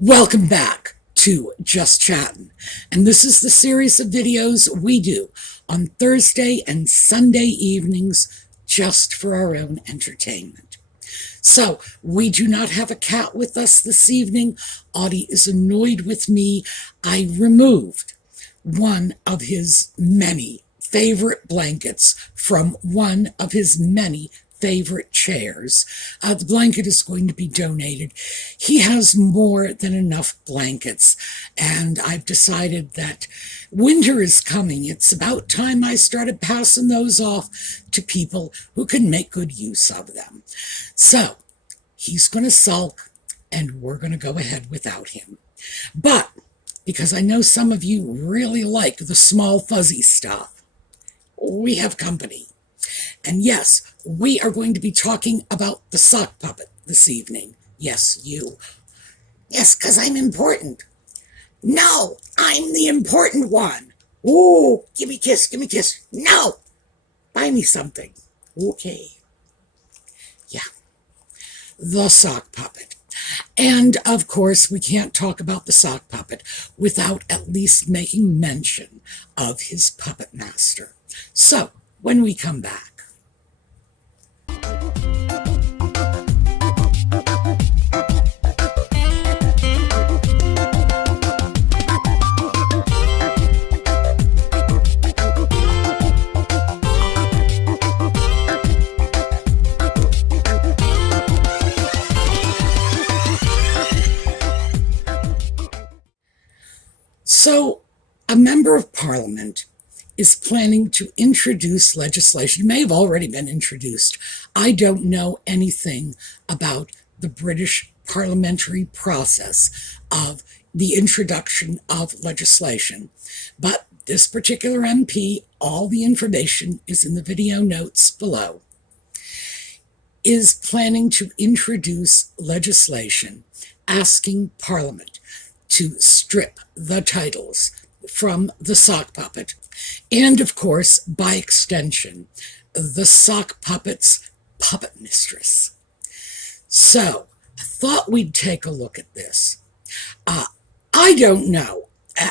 Welcome back to Just Chattin', and this is the series of videos we do on Thursday and Sunday evenings just for our own entertainment. So, we do not have a cat with us this evening. Audie is annoyed with me. I removed one of his many favorite blankets from one of his many favorite chairs. The blanket is going to be donated. He has more than enough blankets, and I've decided that winter is coming. It's about time I started passing those off to people who can make good use of them. So he's going to sulk, and we're going to go ahead without him. But because I know some of you really like the small fuzzy stuff, we have company. And yes, we are going to be talking about the sock puppet this evening. Yes, you. Yes, because I'm important. No, I'm the important one. Ooh, give me a kiss, give me a kiss. No, buy me something. Okay. Yeah, the sock puppet. And, of course, we can't talk about the sock puppet without at least making mention of his puppet master. So, when we come back, so, a member of parliament is planning to introduce legislation. It may have already been introduced. I don't know anything about the British parliamentary process of the introduction of legislation. But this particular MP, all the information is in the video notes below, is planning to introduce legislation asking Parliament to strip the titles from the sock puppet, and of course, by extension, the sock puppet's puppet mistress. So, I thought we'd take a look at this. I don't know,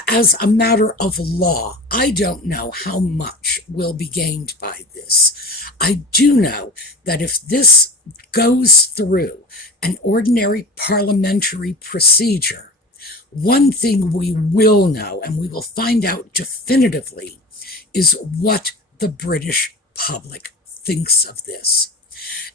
as a matter of law, I don't know how much will be gained by this. I do know that if this goes through an ordinary parliamentary procedure, one thing we will know, and we will find out definitively, is what the British public thinks of this.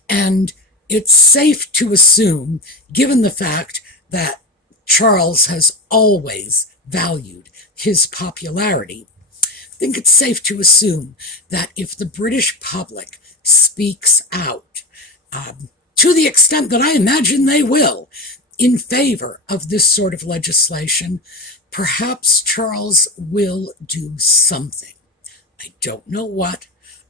And it's safe to assume, given the fact that Charles has always valued his popularity, I think it's safe to assume that if the British public speaks out, to the extent that I imagine they will, in favor of this sort of legislation, perhaps Charles will do something. I don't know what,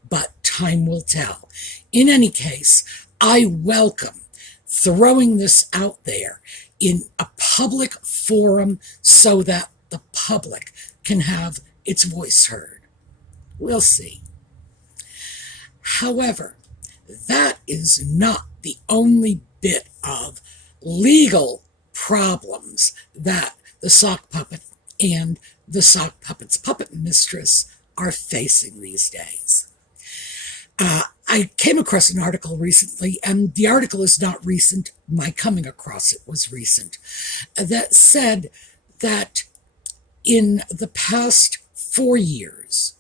but time will tell. In any case, I welcome throwing this out there in a public forum so that the public can have its voice heard. We'll see. However, that is not the only bit of legal problems that the sock puppet and the sock puppet's puppet mistress are facing these days. I came across an article recently, and the article is not recent. My coming across it was recent, that said that in the past 4 years,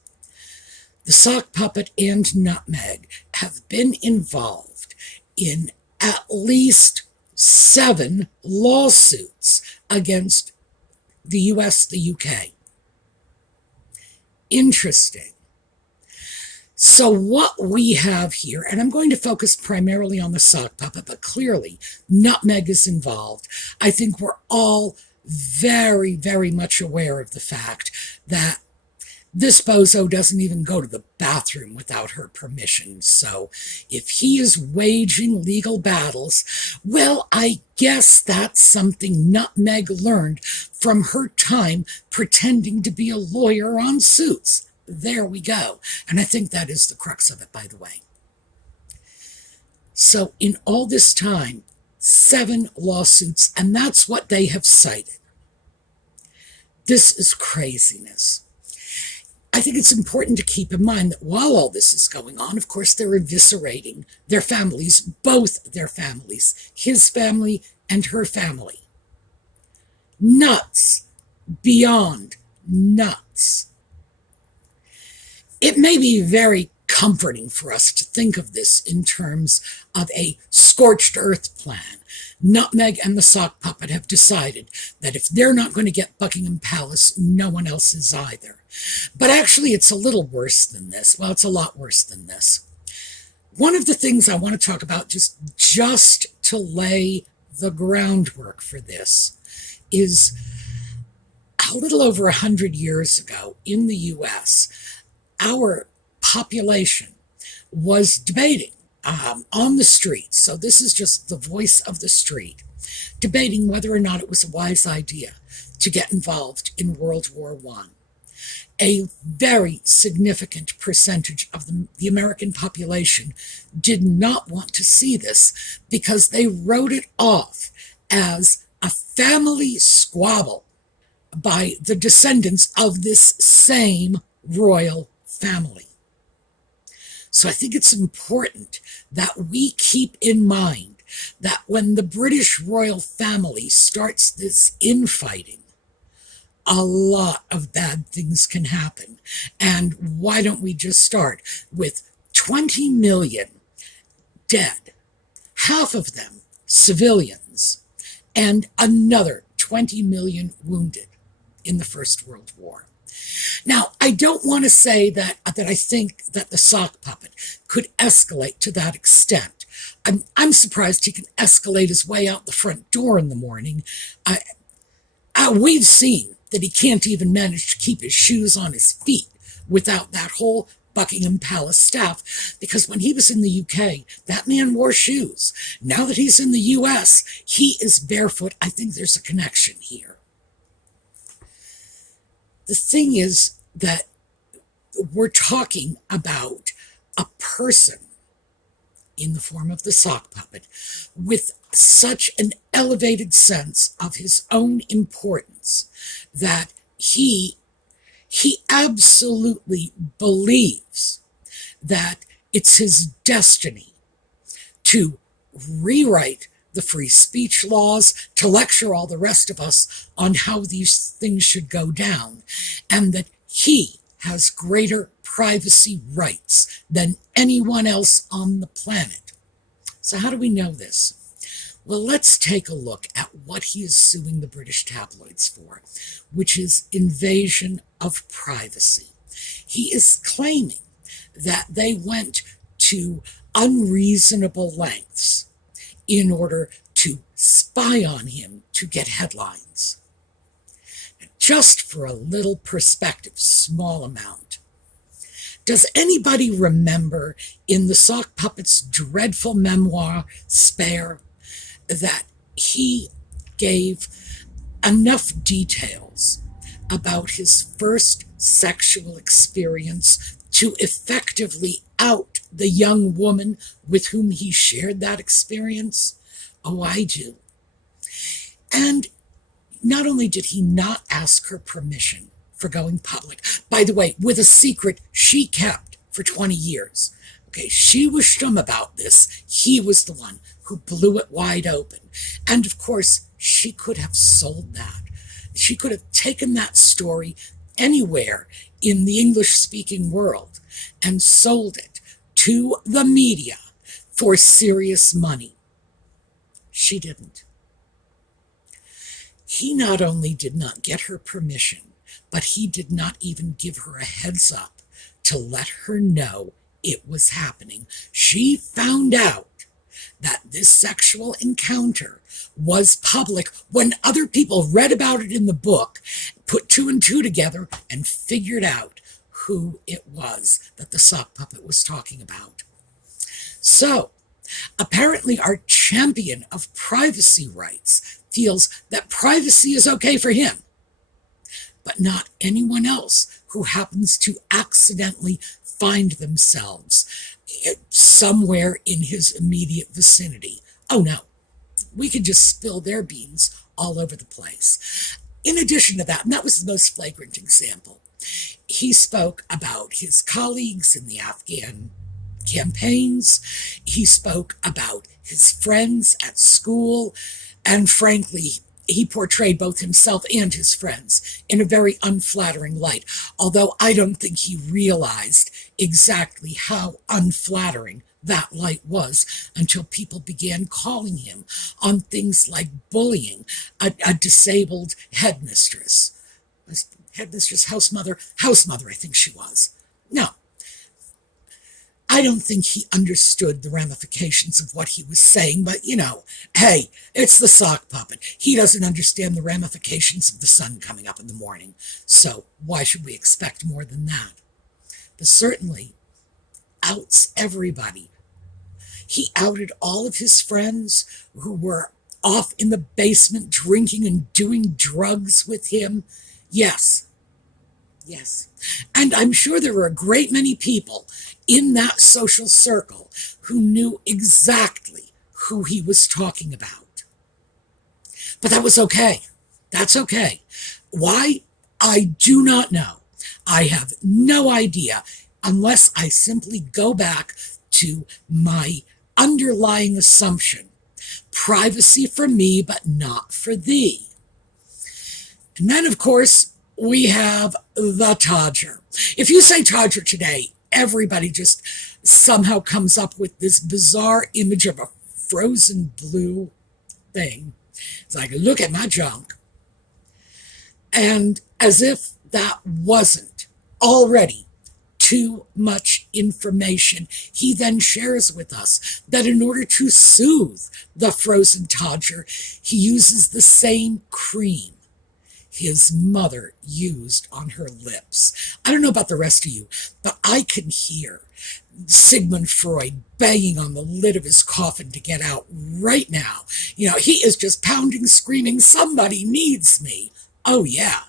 the sock puppet and Nutmeg have been involved in at least 7 lawsuits against the US, the UK. Interesting. So what we have here, and I'm going to focus primarily on the sock puppet, but clearly Nutmeg is involved. I think we're all very, very much aware of the fact that this bozo doesn't even go to the bathroom without her permission. So if he is waging legal battles, well, I guess that's something Nutmeg learned from her time pretending to be a lawyer on Suits. There we go. And I think that is the crux of it, by the way. So in all this time, 7 lawsuits, and that's what they have cited. This is craziness. I think it's important to keep in mind that while all this is going on, of course, they're eviscerating their families, both their families, his family and her family. Nuts. Beyond nuts. It may be very comforting for us to think of this in terms of a scorched earth plan. Nutmeg and the sock puppet have decided that if they're not going to get Buckingham Palace, no one else is either. But actually, it's a little worse than this. Well, it's a lot worse than this. One of the things I want to talk about, just to lay the groundwork for this, is a little over 100 years ago in the U.S., our population was debating on the street. So this is just the voice of the street, debating whether or not it was a wise idea to get involved in World War I. A very significant percentage of the American population did not want to see this because they wrote it off as a family squabble by the descendants of this same royal family. So I think it's important that we keep in mind that when the British royal family starts this infighting, a lot of bad things can happen. And why don't we just start with 20 million dead, half of them civilians, and another 20 million wounded in the First World War. Now, I don't want to say that I think that the sock puppet could escalate to that extent. I'm surprised he can escalate his way out the front door in the morning. We've seen that he can't even manage to keep his shoes on his feet without that whole Buckingham Palace staff, because when he was in the UK, that man wore shoes. Now that he's in the US, he is barefoot. I think there's a connection here. The thing is that we're talking about a person in the form of the sock puppet with such an elevated sense of his own importance that he absolutely believes that it's his destiny to rewrite the free speech laws, to lecture all the rest of us on how these things should go down, and that he has greater privacy rights than anyone else on the planet. So how do we know this? Well, let's take a look at what he is suing the British tabloids for, which is invasion of privacy. He is claiming that they went to unreasonable lengths in order to spy on him to get headlines. Just for a little perspective, small amount. Does anybody remember in the sock puppet's dreadful memoir, Spare, that he gave enough details about his first sexual experience to effectively out the young woman with whom he shared that experience? Oh, I do. And not only did he not ask her permission for going public, by the way, with a secret she kept for 20 years. Okay, she wished him about this. He was the one who blew it wide open. And of course, she could have sold that. She could have taken that story anywhere in the English-speaking world and sold it to the media for serious money. She didn't. He not only did not get her permission, but he did not even give her a heads up to let her know it was happening. She found out that this sexual encounter was public when other people read about it in the book, put 2 and 2 together, and figured out who it was that the sock puppet was talking about. So, apparently our champion of privacy rights feels that privacy is okay for him, but not anyone else who happens to accidentally find themselves somewhere in his immediate vicinity. Oh no, we could just spill their beans all over the place. In addition to that, and that was the most flagrant example, he spoke about his colleagues in the Afghan campaigns. He spoke about his friends at school. And frankly, he portrayed both himself and his friends in a very unflattering light, although I don't think he realized exactly how unflattering that light was until people began calling him on things like bullying a disabled headmistress. Headmistress, house mother, I think she was. No, I don't think he understood the ramifications of what he was saying, but hey, it's the sock puppet. He doesn't understand the ramifications of the sun coming up in the morning. So why should we expect more than that? But certainly outs everybody. He outed all of his friends who were off in the basement drinking and doing drugs with him. Yes. And I'm sure there were a great many people in that social circle who knew exactly who he was talking about. But that was okay. That's okay. Why? I do not know. I have no idea unless I simply go back to my underlying assumption. Privacy for me, but not for thee. And then, of course, we have the Todger. If you say Todger today, everybody just somehow comes up with this bizarre image of a frozen blue thing. It's like, look at my junk. And as if that wasn't already too much information, he then shares with us that in order to soothe the frozen Todger, he uses the same cream his mother used on her lips. I don't know about the rest of you, but I can hear Sigmund Freud banging on the lid of his coffin to get out right now. He is just pounding, screaming, somebody needs me. Oh yeah.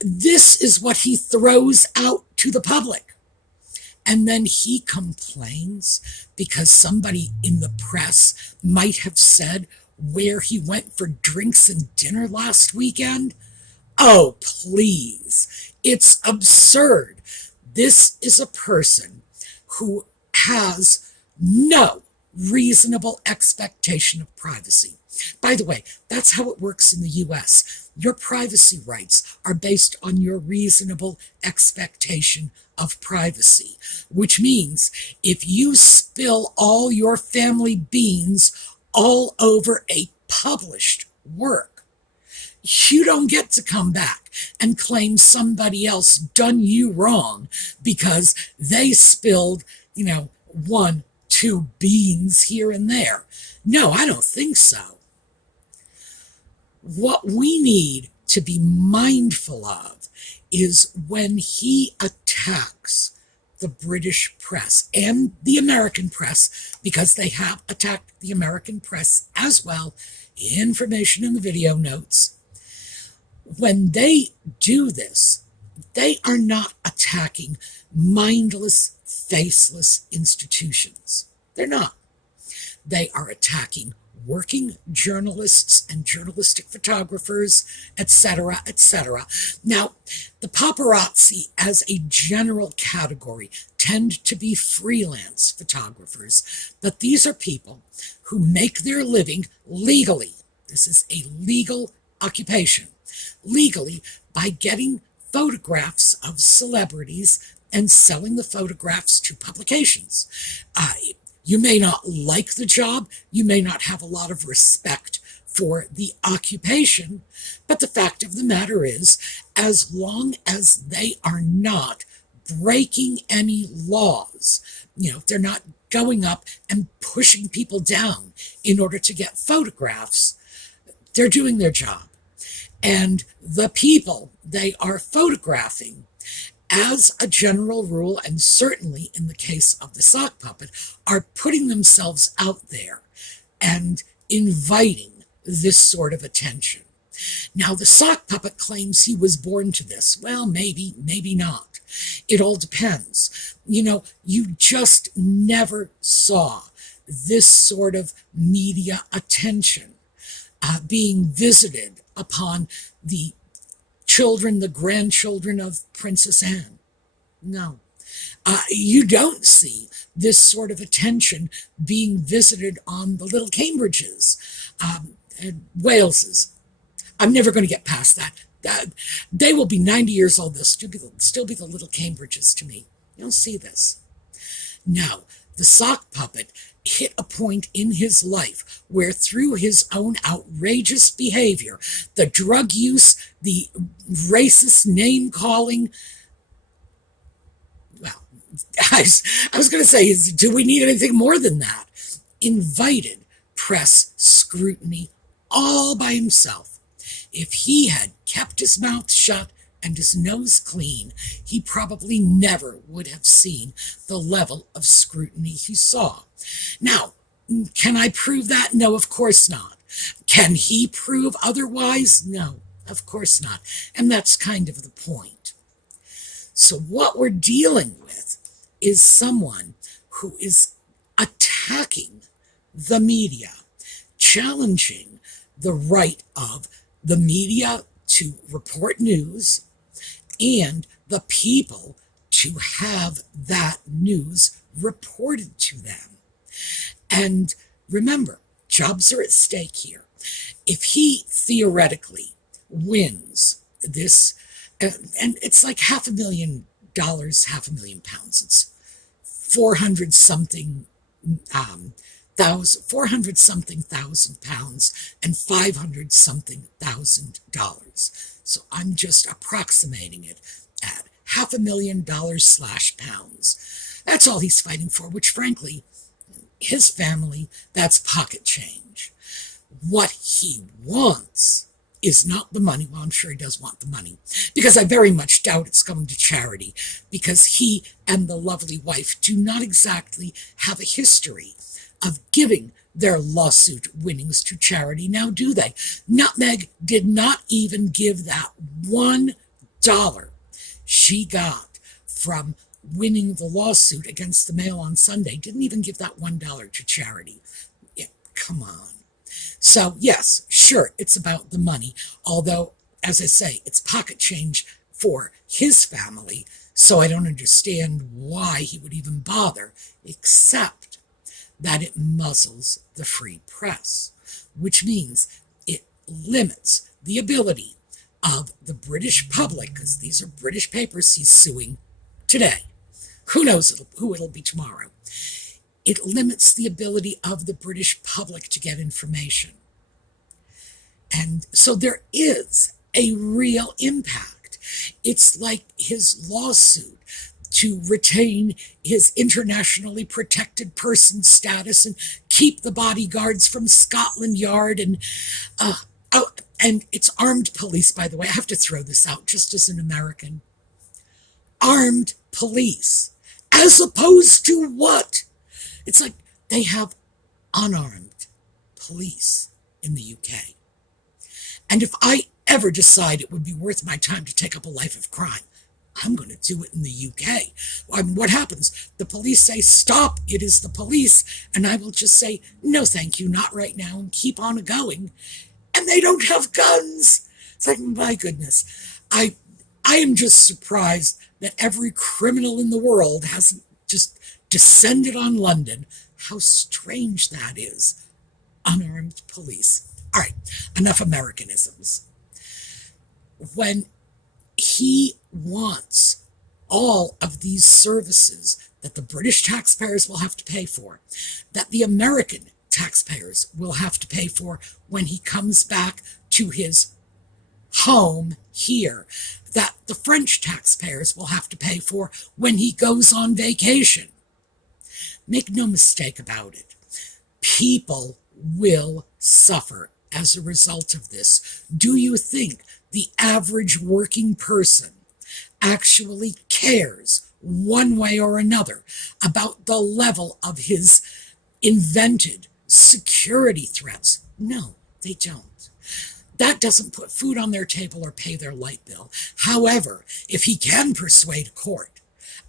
This is what he throws out to the public. And then he complains because somebody in the press might have said where he went for drinks and dinner last weekend. Oh, please. It's absurd. This is a person who has no reasonable expectation of privacy. By the way, that's how it works in the U.S. Your privacy rights are based on your reasonable expectation of privacy, which means if you spill all your family beans all over a published work, you don't get to come back and claim somebody else done you wrong because they spilled, 1, 2 beans here and there. No, I don't think so. What we need to be mindful of is when he attacks the British press and the American press, because they have attacked the American press as well. Information in the video notes. When they do this, they are not attacking mindless, faceless institutions. They're not. They are attacking working journalists and journalistic photographers, etc., etc. Now, the paparazzi as a general category tend to be freelance photographers, but these are people who make their living legally. This is a legal occupation. Legally, by getting photographs of celebrities and selling the photographs to publications. You may not like the job, you may not have a lot of respect for the occupation, but the fact of the matter is, as long as they are not breaking any laws, if they're not going up and pushing people down in order to get photographs, they're doing their job. And the people they are photographing, as a general rule, and certainly in the case of the sock puppet, are putting themselves out there and inviting this sort of attention. Now, the sock puppet claims he was born to this. Well, maybe, maybe not. It all depends. You just never saw this sort of media attention being visited upon the children, the grandchildren of Princess Anne. No. You don't see this sort of attention being visited on the little Cambridges, and Waleses. I'm never going to get past that. They will be 90 years old. They'll still be the little Cambridges to me. You don't see this. Now, the sock puppet hit a point in his life where, through his own outrageous behavior, the drug use, the racist name calling, well, I was going to say, do we need anything more than that? Invited press scrutiny all by himself. If he had kept his mouth shut and his nose clean, he probably never would have seen the level of scrutiny he saw. Now, can I prove that? No, of course not. Can he prove otherwise? No, of course not. And that's kind of the point. So what we're dealing with is someone who is attacking the media, challenging the right of the media to report news and the people to have that news reported to them. And remember, jobs are at stake here. If he theoretically wins this, and it's like $500,000, £500,000. It's 400 something thousand pounds and 500 something $1,000. So I'm just approximating it at $500,000 pounds. That's all he's fighting for, which frankly, his family, that's pocket change. What he wants is not the money. Well, I'm sure he does want the money, because I very much doubt it's going to charity, because he and the lovely wife do not exactly have a history of giving their lawsuit winnings to charity, now do they? Nutmeg did not even give that $1 she got from winning the lawsuit against the Mail on Sunday, didn't even give that $1 to charity. Yeah, come on. So yes, sure, it's about the money, although, as I say, it's pocket change for his family, so I don't understand why he would even bother, except that it muzzles the free press, which means it limits the ability of the British public, because these are British papers he's suing today. Who knows who it'll be tomorrow. It limits the ability of the British public to get information. And so there is a real impact. It's like his lawsuit to retain his internationally protected person status and keep the bodyguards from Scotland Yard, and it's armed police, by the way. I have to throw this out just as an American. Armed police, as opposed to what? It's like they have unarmed police in the UK. And if I ever decide it would be worth my time to take up a life of crime, I'm going to do it in the UK. What happens? The police say, stop, it is the police. And I will just say, no, thank you, not right now, and keep on going. And they don't have guns. It's like, my goodness. I am just surprised that every criminal in the world hasn't just descended on London. How strange that is. Unarmed police. All right, enough Americanisms. When he wants all of these services that the British taxpayers will have to pay for, that the American taxpayers will have to pay for when he comes back to his home here, that the French taxpayers will have to pay for when he goes on vacation. Make no mistake about it. People will suffer as a result of this. Do you think the average working person actually cares one way or another about the level of his invented security threats? No, they don't. That doesn't put food on their table or pay their light bill. However, if he can persuade a court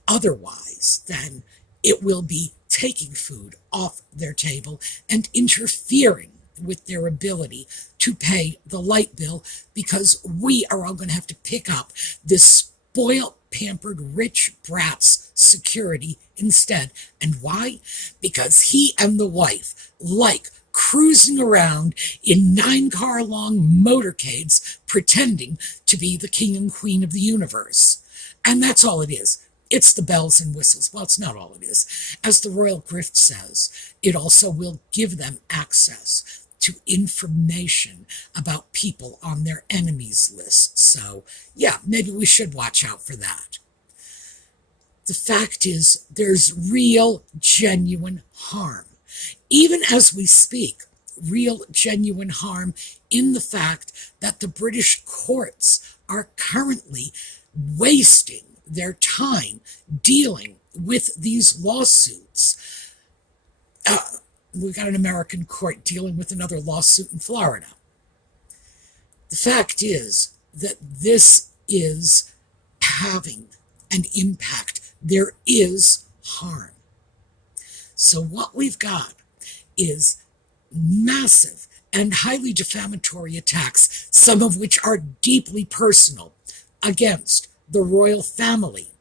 otherwise, then it will be taking food off their table and interfering with their ability to pay the light bill, because we are all going to have to pick up this spoiled, pampered, rich brat's security instead. And why? Because he and the wife like cruising around in 9-car-long motorcades pretending to be the king and queen of the universe. And that's all it is. It's the bells and whistles. Well, it's not all it is. As the Royal Grift says, it also will give them access to information about people on their enemies list. So, yeah, maybe we should watch out for that. The fact is, there's real, genuine harm. Even as we speak, real, genuine harm in the fact that the British courts are currently wasting their time dealing with these lawsuits. We've got an American court dealing with another lawsuit in Florida. The fact is that this is having an impact. There is harm. So what we've got is massive and highly defamatory attacks, some of which are deeply personal, against the royal family.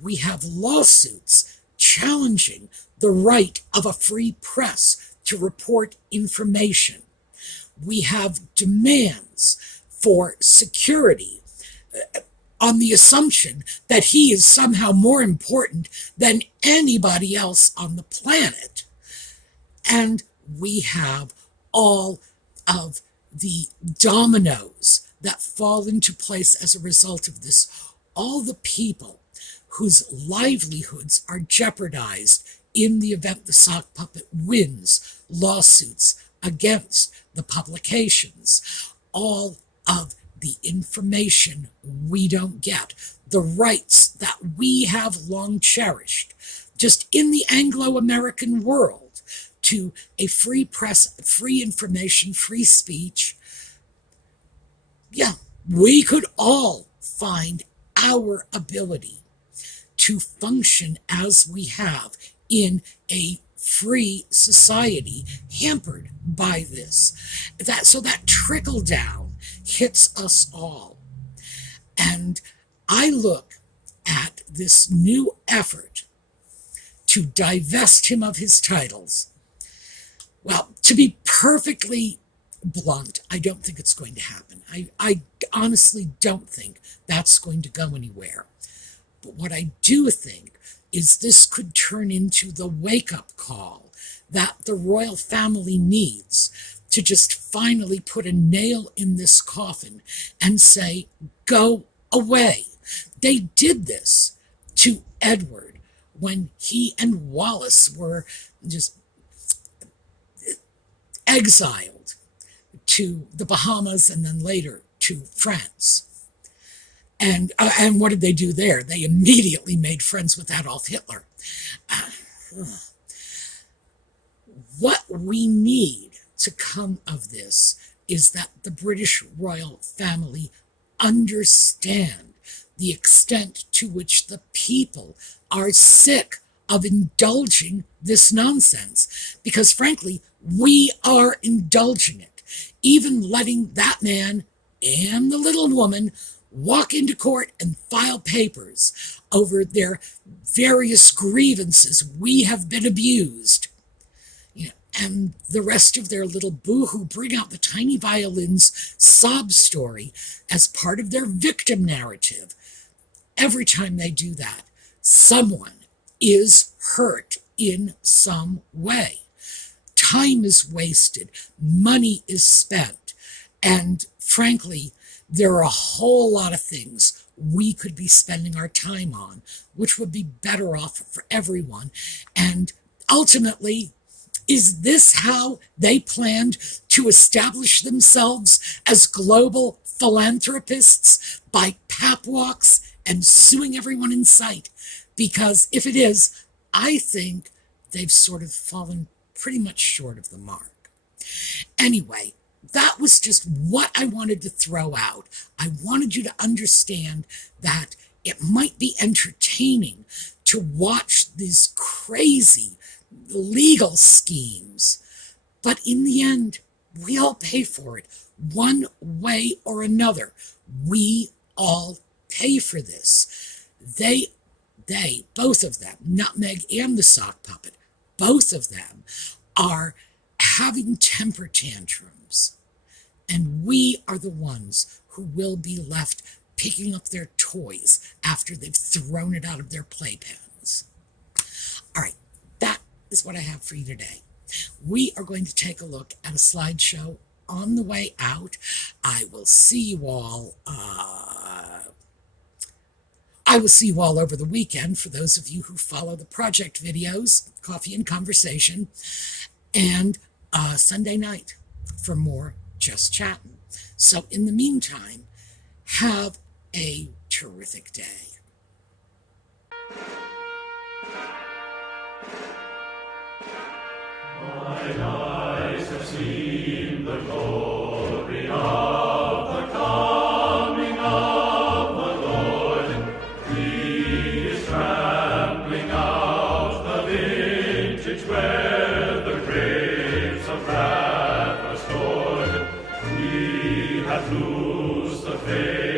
We have lawsuits challenging the right of a free press to report information. We have demands for security on the assumption that he is somehow more important than anybody else on the planet. And we have all of the dominoes that fall into place as a result of this. All the people whose livelihoods are jeopardized in the event the sock puppet wins lawsuits against the publications. All of the information we don't get, the rights that we have long cherished, just in the Anglo-American world, to a free press, free information, free speech. Yeah, we could all find our ability to function as we have in a free society hampered by this. So that trickle down hits us all. And I look at this new effort to divest him of his titles. Well, to be perfectly blunt, I don't think it's going to happen. I honestly don't think that's going to go anywhere. But what I do think is this could turn into the wake-up call that the royal family needs to just finally put a nail in this coffin and say, go away. They did this to Edward when he and Wallace were just exiled to the Bahamas and then later to France. And what did they do there? They immediately made friends with Adolf Hitler. What we need to come of this is that the British royal family understand the extent to which the people are sick of indulging this nonsense. Because frankly, we are indulging it. Even letting that man and the little woman walk into court and file papers over their various grievances. We have been abused. And the rest of their little boo-hoo bring out the tiny violin's sob story as part of their victim narrative. Every time they do that, someone is hurt in some way. Time is wasted, money is spent, and frankly, there are a whole lot of things we could be spending our time on, which would be better off for everyone. And ultimately, is this how they planned to establish themselves as global philanthropists, by pap walks and suing everyone in sight? Because if it is, I think they've sort of fallen pretty much short of the mark. Anyway, that was just what I wanted to throw out. I wanted you to understand that it might be entertaining to watch these crazy legal schemes. But in the end, we all pay for it one way or another. We all pay for this. They, both of them, Nutmeg and the sock puppet, both of them are having temper tantrums. And we are the ones who will be left picking up their toys after they've thrown it out of their playpens. All right, that is what I have for you today. We are going to take a look at a slideshow on the way out. I will see you all. I will see you all over the weekend for those of you who follow the project videos, Coffee and Conversation, and Sunday night for more Just Chattin'. So in the meantime, have a terrific day. Mine eyes have seen the glory of the coming of the Lord. He is trampling out the vintage where the grapes of wrath are stored. He hath loosed the faith